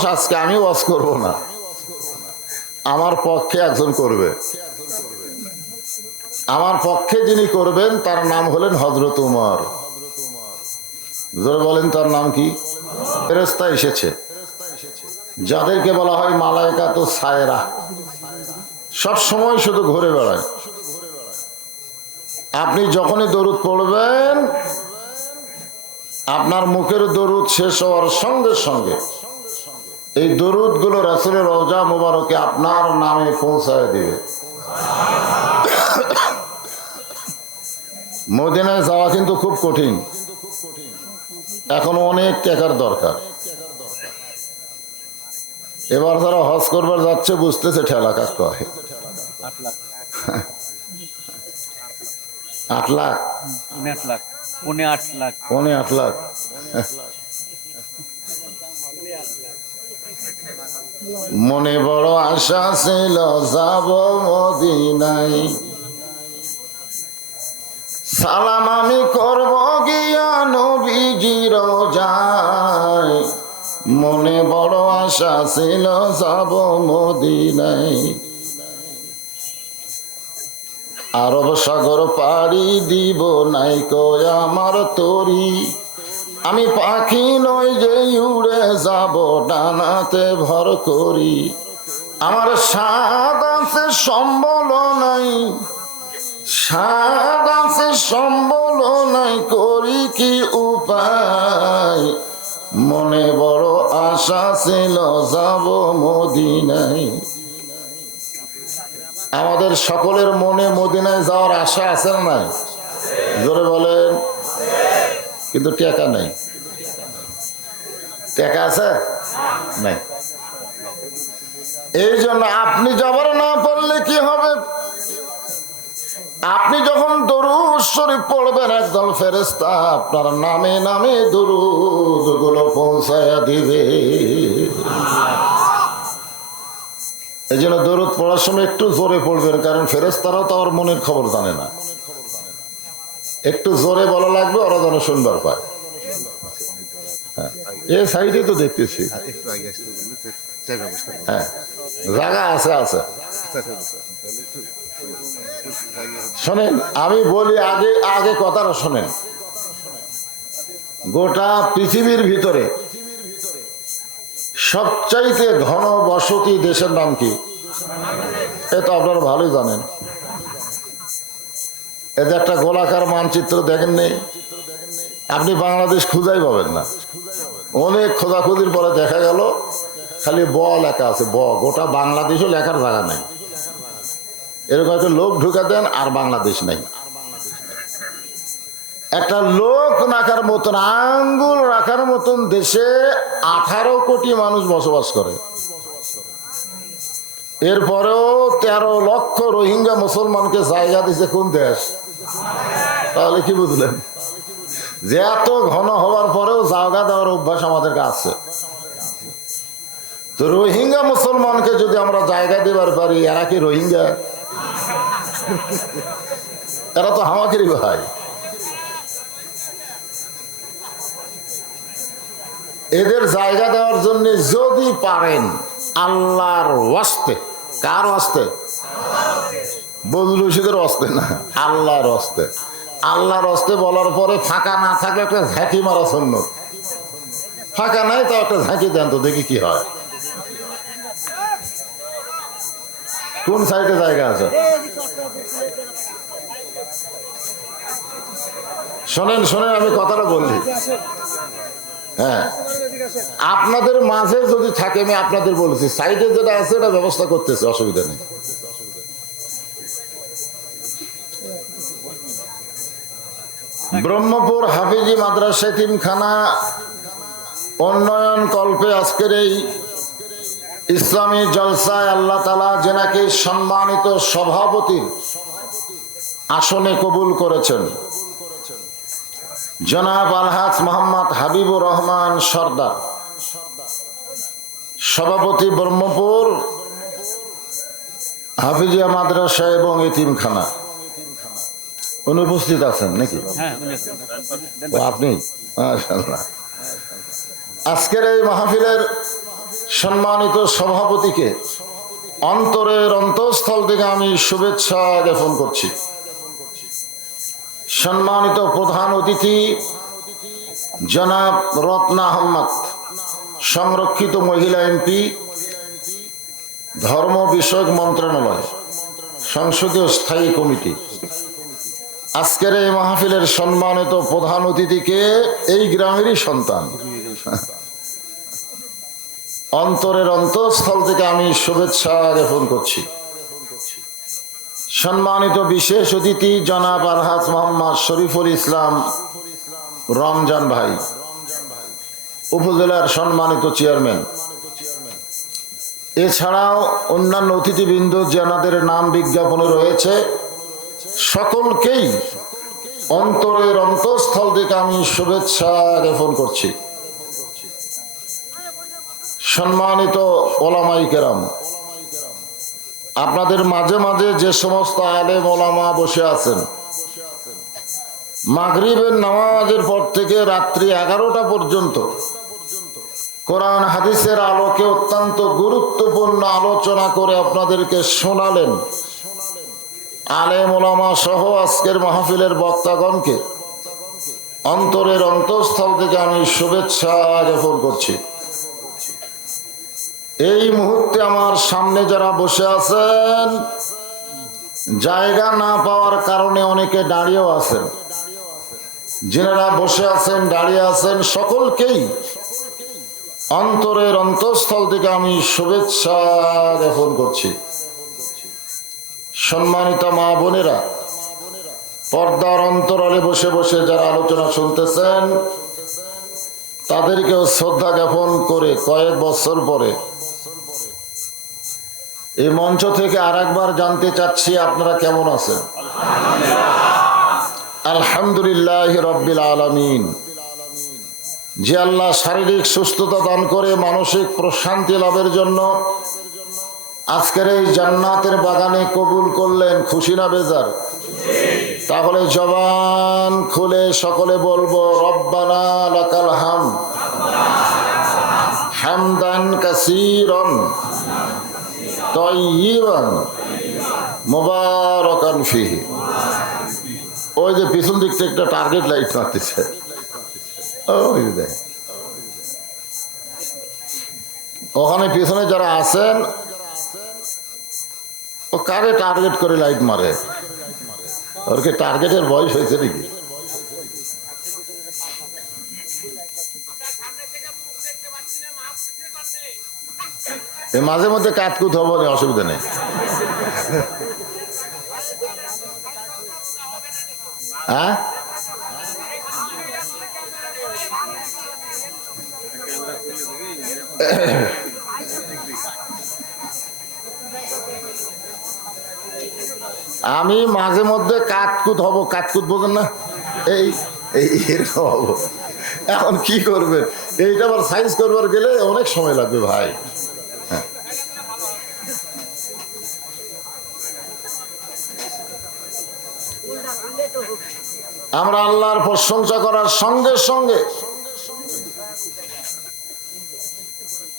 মানুষ আজকে আমি ওয়াজ করব না। আমার পক্ষে একজন করবে। আমার পক্ষে যিনি করবেন, তার নাম হলেন হজরত উমর। বলেন, তার নাম কি? ফেরেস্তা এসেছে। যাদেরকে বলা হয় মালায়কা তো সায়রা। সব সময় শুধু ঘুরে বেড়ায়। আপনি যখনই দরুদ পড়বেন, আপনার মুখের দরুদ শেষ হওয়ার সঙ্গে সঙ্গে এই দরুদগুলো রাসুলের রোজা মুবারকে আপনার নামে পৌঁছায় দিবে। মদিনায় যাওয়া কিন্তু খুব কঠিন। এখন অনেক টাকার দরকার। এবার যারা হজ করবার যাচ্ছে বুঝতেছে ঠেলা কাজ কয়। আট লাখ? পৌনে আট লাখ। পৌনে আট লাখ পৌনে আট লাখ মনে বড় আশা ছিল, যাব মদিনাই সালাম আমি করব গিয়া যায় মনে বড় আশা ছিল, যাব মদিনাই আরব সাগর পাড়ি দিব নাই কয় আমার তরি। আমি পাখি নই যে উড়ে যাব ডানাতে ভর করি। আমার স্বাদ আছে, সম্বল নাই। স্বাদ আছে, সম্বল নাই, করি কি উপায়? মনে বড় আশা ছিল যাব মদিনায়। আমাদের সকলের মনে মদিনায় যাওয়ার আশা আছে নাই? কিন্তু টাকা নাই। টাকা আছে? নাই। এই জন্য আপনি যাবার না পারলে কি হবে? আপনি যখন দরুদ শরীফ পড়বেন, একদল ফেরেস্তা আপনার নামে নামে দরুদগুলো পৌঁছায়া দিবে। এই জন্য দরুদ পড়ার সময় একটু জোরে পড়বেন, কারণ ফেরেস্তারাও তো আমার মনের খবর জানে না। একটু জোরে বলা লাগবে ওরা যেন শুনবার পায়। হ্যাঁ। এ সাইডে তো দেখতেছি। করব। হ্যাঁ জায়গা আছে আছে। করব। তাহলে একটু শোনেন আমি বলি আগে আগে কথাটা শোনেন। গোটা পৃথিবীর ভিতরে সবচাইতে ঘন বসতি দেশের নাম কি? এ তো আপনারা ভালোই জানেন। এতে একটা গোলাকার মানচিত্র দেখেন নেই আপনি বাংলাদেশ খুঁজাই পাবেন না। অনেক খোঁজাখুঁজির পরে দেখা গেল, খালি ব লেখা আছে, ব। গোটা বাংলাদেশও লেখার জায়গা নেই। এরকম একটা লোক ঢুকা দেন, আর বাংলাদেশ নাই। একটা লোক রাখার মতন, আঙ্গুল রাখার মতন দেশে আঠারো কোটি মানুষ বসবাস করে। এরপরেও তেরো লক্ষ রোহিঙ্গা মুসলমানকে জায়গা দিছে কোন দেশ? তাহলে কি বুঝলেন? যে এত ঘন হওয়ার পরেও জায়গা দেওয়ার অভ্যাস আমাদের আছে। তো রোহিঙ্গা মুসলমানকে যদি আমরা জায়গা দেবার পারি, এরা কি রোহিঙ্গা? এরা তো হামাকেরই ভাই। এদের জায়গা দেওয়ার জন্য যদি পারেন, আল্লাহর ওয়াস্তে, কার ওয়াস্তে? বদলু রশিদের অস্তে না, আল্লাহর অস্তে আল্লাহর অস্তে বলার পরে ফাঁকা না থাকলে একটা ঝাঁকি মারা শূন্য। ফাঁকা নাই তো একটা ঝাঁকি দেন তো, দেখি কি হয়। কোন সাইডে জায়গা আছে? শোনেন শোনেন, আমি কথাটা বলছি। হ্যাঁ আপনাদের মাঝে যদি থাকে, আমি আপনাদের বলেছি। সাইডে যেটা আছে, এটা ব্যবস্থা করতেছে, অসুবিধা নেই। ব্রহ্মপুর হাফিজি মাদ্রাসা তিনখানা উন্নয়ন কল্পে আজকের এই ইসলামী জলসায় আল্লাহ তালা যেনাকে সম্মানিত সভাপতির আসনে কবুল করেছেন, জনাব আলহাজ মোহাম্মদ হাবিবুর রহমান সর্দার, সভাপতি ব্রহ্মপুর হাফিজিয়া মাদ্রাসা এবং এতিমখানা উনি উপস্থিত আছেন নাকি? হ্যাঁ আপনি। আজকের এই মাহফিলের সম্মানিত সভাপতিকে অন্তরের অন্তঃস্থল থেকে আমি শুভেচ্ছা জ্ঞাপন করছি। সম্মানিত প্রধান অতিথি জনাব রত্না আহম্মদ সংরক্ষিত মহিলা এমপি ধর্ম বিষয়ক মন্ত্রণালয় সংসদীয় স্থায়ী কমিটি। আজকের এই মাহফিলের সম্মানিত প্রধান অতিথিকে এই গ্রামেরই সন্তান। অন্তরের অন্তঃস্থল থেকে আমি শুভেচ্ছা জ্ঞাপন করছি। সম্মানিত বিশেষ অতিথি জনাব আলহাজ মোহাম্মদ শরীফুল ইসলাম রমজান ভাই, উপজেলার সম্মানিত চেয়ারম্যান। এছাড়াও অন্যান্য অতিথিবৃন্দ যেনাদের নাম বিজ্ঞাপনে রয়েছে। সকলকেই অন্তরের অন্তঃস্থল থেকে আমি শুভেচ্ছা জ্ঞাপন করছি। সম্মানিত ওলামাই কেরাম, আপনাদের মাঝে মাঝে যে সমস্ত আলেম ওলামা বসে আছেন, মাগরিবের নামাজের পর থেকে রাত্রি এগারোটা পর্যন্ত কোরআন হাদিসের আলোকে অত্যন্ত গুরুত্বপূর্ণ আলোচনা করে আপনাদেরকে শোনালেন। আলেম ওলামা সহ আজকের মাহফিলের বক্তাগণকে অন্তরের অন্তঃস্থল থেকে আমি শুভেচ্ছা জ্ঞাপন করছি। এই মুহূর্তে আমার সামনে যারা বসে আছেন, জায়গা না পাওয়ার কারণে অনেকে দাঁড়িয়েও আছেন। যারা বসে আছেন, দাঁড়িয়ে আছেন, সকলকেই অন্তরের অন্তঃস্থল থেকে আমি শুভেচ্ছা জ্ঞাপন করছি। সম্মানিত মা বোনেরা, পর্দার অন্তরালে বসে বসে যারা আলোচনা শুনতেছেন, তাদেরকেও শ্রদ্ধা জ্ঞাপন করে কয়েক বছর পরে এই মঞ্চ থেকে আরেকবার জানতে চাচ্ছি আপনারা কেমন আছেন? আলহামদুলিল্লাহ রব্বিল আলমিন। যে আল্লাহ শারীরিক সুস্থতা দান করে মানসিক প্রশান্তি লাভের জন্য আজকের এই জান্নাতের বাগানে কবুল করলেন খুশি না বেজার? তাহলে জবান খুলে সকলে বলব, রব্বানা লাকাল হাম। হামদান কাসিরন তয়িবান মোবারকান ফিহি। ওই যে পিছন দিক থেকে একটা টার্গেট লাইট মারতেছে। ওই দেখ। ওখানে পিছনে যারা আছেন ও কারে টার্গেট করে লাইট মারে? ওর কি টার্গেটের বয়স হয়েছে নাকি? মাঝে মধ্যে কাতকুত হব অসুবিধা নেই। হ্যাঁ? আমি মাঝে মধ্যে কাতকুত হব কাতকুত বোঝেন না? এই এই, এরকম হব এখন কি করবেন? এইটা আবার সাইজ করবার গেলে অনেক সময় লাগবে ভাই। হ্যাঁ। আমরা আল্লাহর প্রশংসা করার সঙ্গে সঙ্গে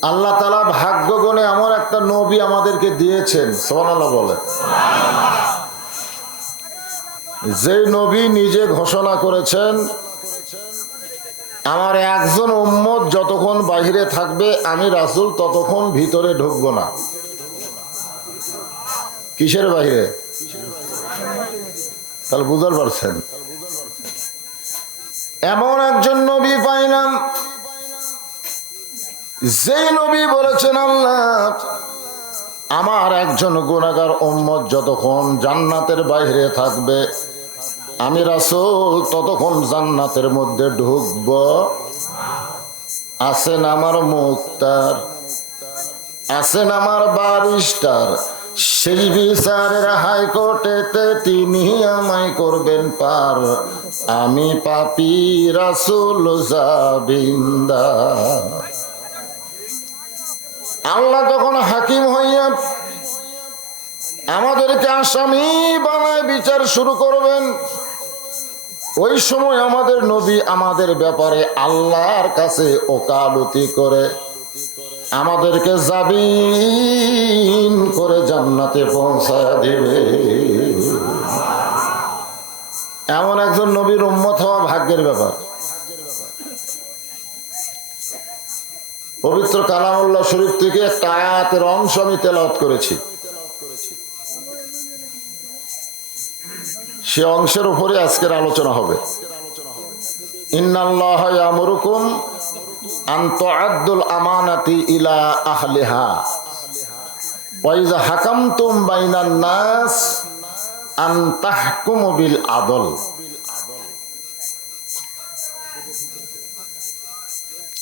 আল্লাহ তালা ভাগ্য গুণে এমন একটা নবী আমাদেরকে দিয়েছেন সোহানাল্লাহ বলে যে নবী নিজে ঘোষণা করেছেন, আমার একজন উম্মত যতক্ষণ বাহিরে থাকবে, আমি রাসুল ততক্ষণ ভিতরে ঢুকবো না। কিসের বাহিরে? তাহলে বুঝতে পারছেন? এমন একজন নবী পাই পাইলাম যেই নবী বলেছেন আল্লাহ, আমার একজন গুণাগার উম্মত যতক্ষণ জান্নাতের বাইরে থাকবে আমি রাসূল, ততক্ষণ জান্নাতের মধ্যে ঢুকব। আছেন আমার মুক্তার? আছেন আমার বারিস্টার? সেই বিচারের হাইকোর্টেতে তিনি আমায় করবেন পার। আমি পাপি রাসুল জাবিন্দা। আল্লাহ যখন হাকিম হইয়া আমাদেরকে আসামি বানায় বিচার শুরু করবেন। ওই সময় আমাদের নবী আমাদের ব্যাপারে আল্লাহর কাছে ওকালতি করে, আমাদেরকে জাবিন করে জান্নাতে পৌঁছায় দিবে। এমন একজন নবীর উম্মত হওয়া ভাগ্যের ব্যাপার। পবিত্র কালামুল্লাহ শরীফ থেকে একটা আয়াতের অংশ আমি তেলাওয়াত করেছি। সে অংশের উপরে আজকের আলোচনা হবে। ইন্নাল্লাহ ইয়ামুরুকুম আন তুআদ্দুল আমানাতি ইলা আহলিহা। ওয়া ইযা হাকামতুম আদল।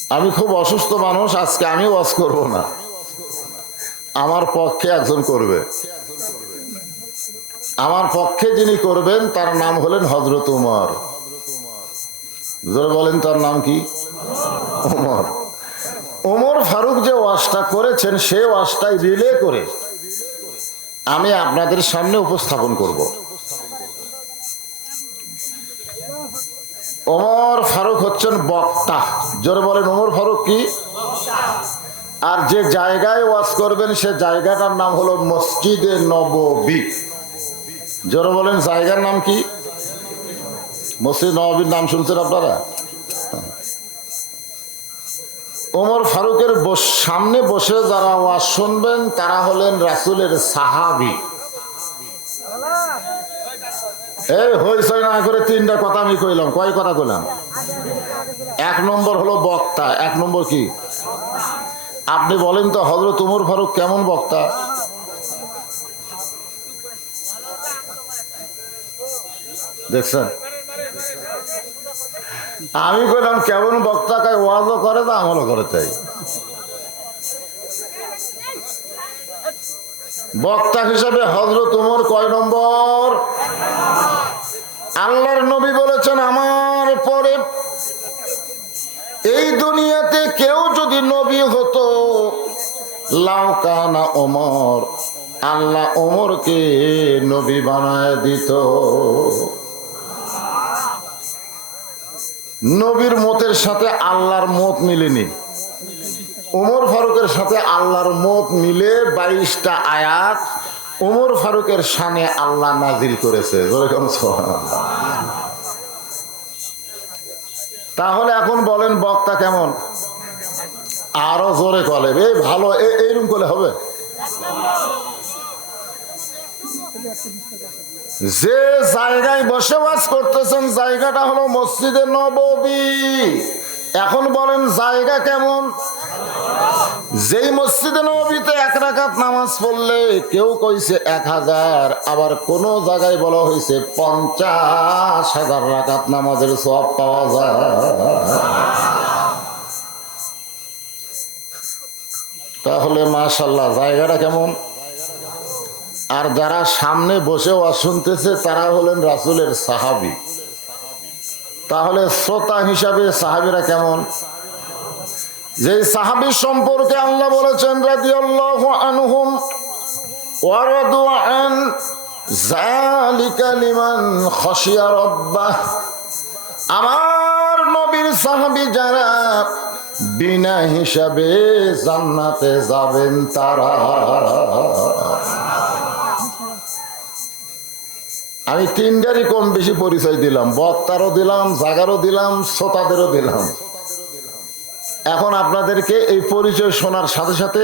আমি খুব অসুস্থ মানুষ, আজকে আমি ওয়াজ করব না। আমার পক্ষে একজন করবে। আমার পক্ষে যিনি করবেন, তার নাম হলেন হজরত উমর। বলেন, তার নাম কি? ওমর ওমর ফারুক যে ওয়াজটা করেছেন, সে ওয়াজটাই রিলে করে আমি আপনাদের সামনে উপস্থাপন করব। ওমর ফারুক হচ্ছেন বক্তা। জোরে বলেন ওমর ফারুক কি? আর যে জায়গায় ওয়াজ করবেন, সে জায়গাটার নাম হলো মসজিদে নববী। জোরে বলেন, জায়গার নাম কি? মসজিদ নবাবির নাম শুনছেন আপনারা? ওমর ফারুকের সামনে বসে যারা ওয়াজ শুনবেন, তারা হলেন রাসুলের সাহাবি। এই হইসই না করে তিনটা কথা আমি কইলাম। কয় কথা কইলাম? এক নম্বর হলো বক্তা। এক নম্বর কি? আপনি বলেন তো হজরত উমর ফারুক কেমন বক্তা? দেখছেন? আমি কইলাম, কেমন বক্তা কায়, ওয়াজও করে তো আমলও করে তাই। বক্তা হিসাবে হজরত উমর কয় নম্বর? আল্লাহর নবী বলেছেন, আমার পরে এই দুনিয়াতে কেউ যদি নবী হতো লাউকানা ওমর আল্লাহ ওমরকে নবী বানায় দিত। নবীর মতের সাথে আল্লাহর মত মিলেনি। ওমর ফারুকের সাথে আল্লাহর মত মিলে বাইশটা আয়াত ওমর ফারুকের সানে আল্লাহ নাজিল করেছে। তাহলে এখন বলেন বক্তা কেমন? আরও জোরে কলে। এই ভালো এইরকম করলে হবে? যে জায়গায় বসে বাস করতেছেন, জায়গাটা হলো মসজিদে নববী। এখন বলেন জায়গা কেমন? যেই মসজিদে নবীতে এক রাকাত নামাজ পড়লে কেউ কইছে এক হাজার, আবার কোন জায়গায় বলা হয়েছে পঞ্চাশ হাজার রাকাত নামাজের সব পাওয়া যায়। তাহলে মাশাল্লাহ জায়গাটা কেমন? আর যারা সামনে বসে শুনতেছে, তারা হলেন রাসুলের সাহাবি। তাহলে শ্রোতা হিসাবে সাহাবিরা কেমন? যে সাহাবি সম্পর্কে আল্লাহ বলেছেন, রাদিয়াল্লাহু আনহুম আমার নবীর সাহাবি যারা বিনা হিসাবে জান্নাতে যাবেন তারা আমি তিনটারই কম বেশি পরিচয় দিলাম। বক্তারও দিলাম, জাগারও দিলাম, শ্রোতাদেরও দিলাম। এখন আপনাদেরকে এই পরিচয় শোনার সাথে সাথে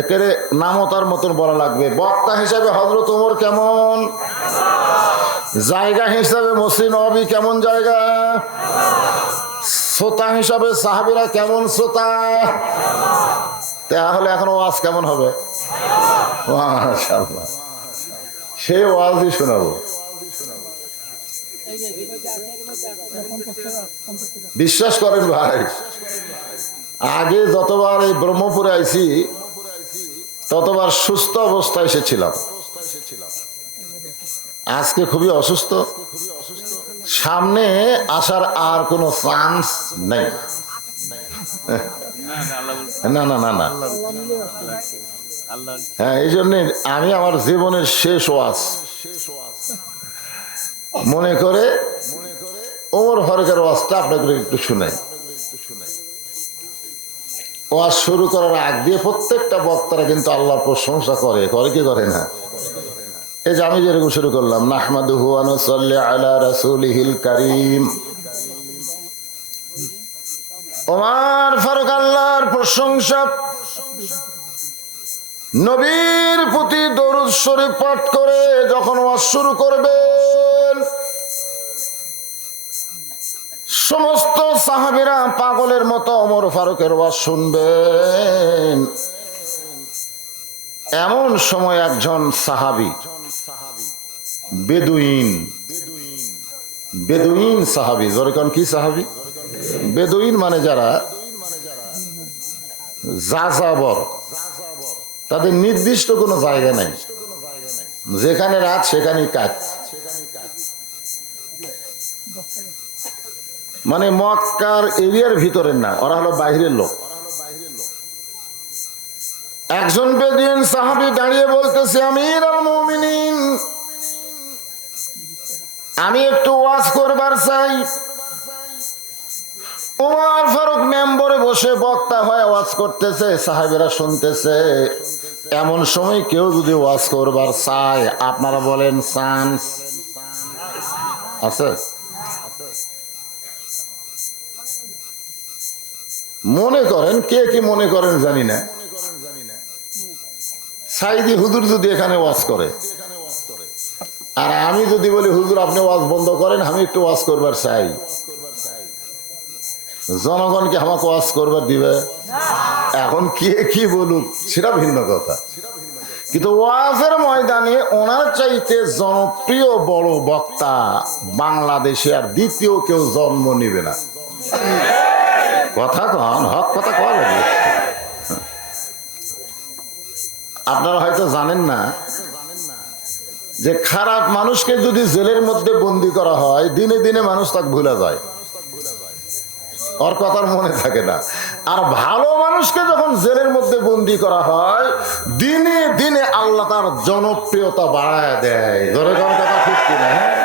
একেরে নামতার মতন বলা লাগবে। বক্তা হিসাবে হজরত ওমর কেমন? জায়গা হিসাবে মসজিদ নবী কেমন জায়গা? শ্রোতা হিসাবে সাহাবিরা কেমন শ্রোতা? তাহলে এখন ওয়াজ কেমন হবে? মাশাআল্লাহ। সেই ওয়াজই শোনাবো। বিশ্বাস করেন ভাই। আগে যতবার এই ব্রহ্মপুরে আইছি ততবার সুস্থ অবস্থায় এসেছিলাম আজকে খুবই অসুস্থ। সামনে আসার আর কোনো চান্স নেই। না না, না না। হ্যাঁ এই জন্যে আমি আমার জীবনের শেষ ওয়াজ। মনে করে ওমর ফারুকের ওয়াজটা আপনাকে একটু শুনাই। ওয়াজ শুরু করার আগ দিয়ে প্রত্যেকটা বক্তারা কিন্তু আল্লাহর প্রশংসা করে। করে কি করে না? এই যে আমি যেরকম শুরু করলাম, নাহমাদুহু আনুসাল্লি আলা রাসূলিহিল কারীম। ওমর ফারুক আল্লাহর প্রশংসা। নবীর প্রতি দরুদ শরীফ পাঠ করে যখন ওয়াজ শুরু করবেন সমস্ত সাহাবীরা পাগলের মতো অমর ফারুকের ওয়াজ শুনবেন। এমন সময় একজন সাহাবি, বেদুইন বেদুইন সাহাবি যেরকম কি সাহাবি? বেদুইন মানে যারা যাযাবর, তাদের নির্দিষ্ট কোনো জায়গা নাই। যেখানে রাত, সেখানেই কাজ। মানে মক্কার এরিয়ার ভিতরের না, ওরা হলো বাইরের লোক। একজন বেদিন সাহাবি দাঁড়িয়ে বলতেছে মুমিনিন, আমি একটু ওয়াজ করবার চাই। উমার ফারুক মেম্বরে বসে বক্তা হয়ে ওয়াজ করতেছে, সাহেবেরা শুনতেছে, এমন সময় কেউ যদি ওয়াজ করবার চায়, আপনারা বলেন চান্স আছে? মনে করেন, কে কি মনে করেন জানি না। সাইদি হুজুর যদি এখানে ওয়াজ করে। আর আমি যদি বলি, হুজুর, আপনি ওয়াজ বন্ধ করেন, আমি একটু ওয়াজ করবার চাই। জনগণকে আমাকে ওয়াজ করবার দিবে? এখন কে কি বলুক, সেটা ভিন্ন কথা। কিন্তু ওয়াজের ময়দানে ওনার চাইতে জনপ্রিয় বড় বক্তা বাংলাদেশে আর দ্বিতীয় কেউ জন্ম নিবে না। কথা কন, হক কথা কওয়া লাগে। আপনারা হয়তো জানেন না যে খারাপ মানুষকে যদি জেলের মধ্যে বন্দি করা হয়, দিনে দিনে মানুষ তাকে ভুলে যায়। ওর কথার মনে থাকে না। আর ভালো মানুষকে যখন জেলের মধ্যে বন্দি করা হয়, দিনে দিনে আল্লাহ তার জনপ্রিয়তা বাড়ায় দেয়। ধরে কোন কথা ঠিক কিনা হ্যাঁ?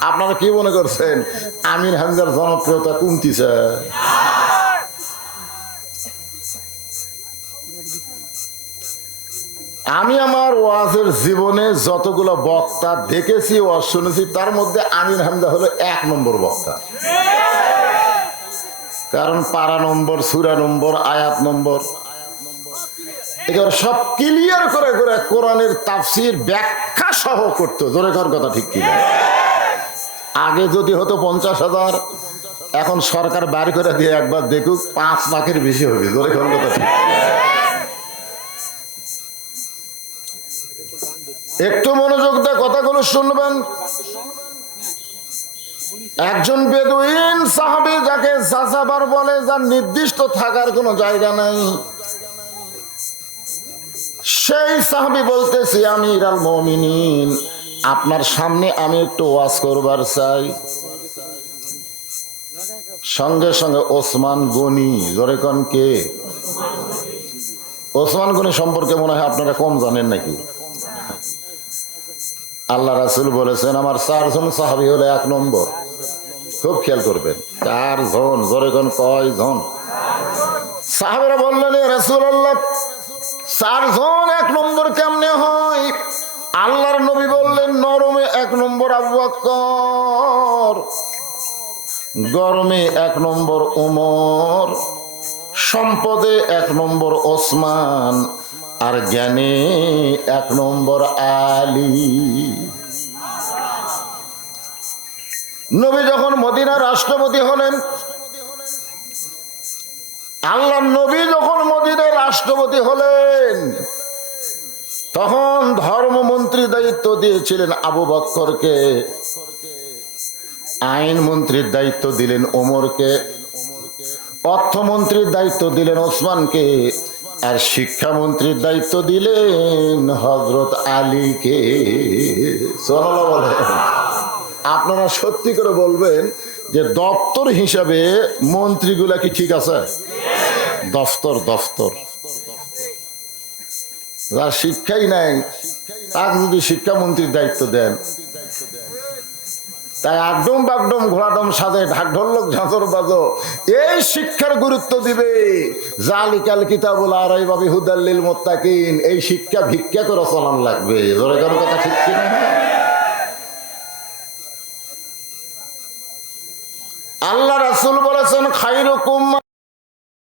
আপনারা কি মনে করছেন? আমির হামজার জনপ্রিয়তা কমতিছে। আমি আমার ওয়াজের জীবনে যতগুলো বক্তা দেখেছি ওয়াজ শুনেছি, তার মধ্যে আমির হামদা হলো এক নম্বর বক্তা। কারণ পারা নম্বর, সুরা নম্বর, আয়াত নম্বর। এবার সব ক্লিয়ার করে করে কোরআনের তাফসির ব্যাখ্যা সহ করতো, জোরে কর কথা ঠিক কিনা? আগে যদি হতো পঞ্চাশ হাজার, এখন সরকার বার করে দিয়ে একবার দেখুক পাঁচ লাখের বেশি হবে, জোরে কর কথা ঠিক একটু মনোযোগ দিয়ে, কথাগুলো শুনবেন। একজন বেদুইন সাহাবি যাকে যাযাবার বলে, যার নির্দিষ্ট থাকার কোনো জায়গা নাই। সেই সাহাবি বলতেছি আমি ইরাল মমিনিন আপনার সামনে আমি একটু ওয়াজ করবার চাই। সঙ্গে সঙ্গে ওসমান গনি, জোরে কন কে? ওসমান গনি সম্পর্কে মনে হয় আপনারা কম জানেন নাকি? আল্লাহ রাসুল বলেছেন, আমার চারজন সাহাবি হলে এক নম্বর। খুব খেয়াল করবেন, চার জন, জোরে কোন কয় জন? সাহাবেরা বললেন রাসুল আল্লাহ চারজন এক নম্বর কেমনে হয়? আল্লাহর নবী বললেন, নরমে এক নম্বর আবু বকর, গরমে এক নম্বর উমর, সম্পদে এক নম্বর ওসমান। আর জ্ঞানে এক নম্বর আলী। নবী যখন মদিনার রাষ্ট্রপতি হলেন, আল্লাহ নবী যখন মদিনার রাষ্ট্রপতি হলেন, তখন ধর্মমন্ত্রী দায়িত্ব দিয়েছিলেন আবু বক্করকে, আইন মন্ত্রীর দায়িত্ব দিলেন ওমরকে, অর্থমন্ত্রীর দায়িত্ব দিলেন ওসমানকে। আর শিক্ষামন্ত্রীর দায়িত্ব দিলেন হজরত আলীকে। সোনালা বলেন আপনারা সত্যি করে বলবেন যে দপ্তর হিসাবে মন্ত্রীগুলা কি ঠিক আছে? দফতর দফতর। যার শিক্ষাই নাই, তাকে যদি শিক্ষামন্ত্রীর দায়িত্ব দেন তাই একদম বাগডম ঘোড়াডম সাজে ঢাক ঢোলক ঝাঁচর বাজো। এই শিক্ষার গুরুত্ব দিবে। জালিকাল কিতাবুল আরাই বাবি হুদাল্লিল মোত্তাকিন। এই শিক্ষা ভিক্ষা করে চলান লাগবে। জোরে কারও কথা ঠিক কিনা আল্লাহ রাসুল বলেছেন খাইরুকুম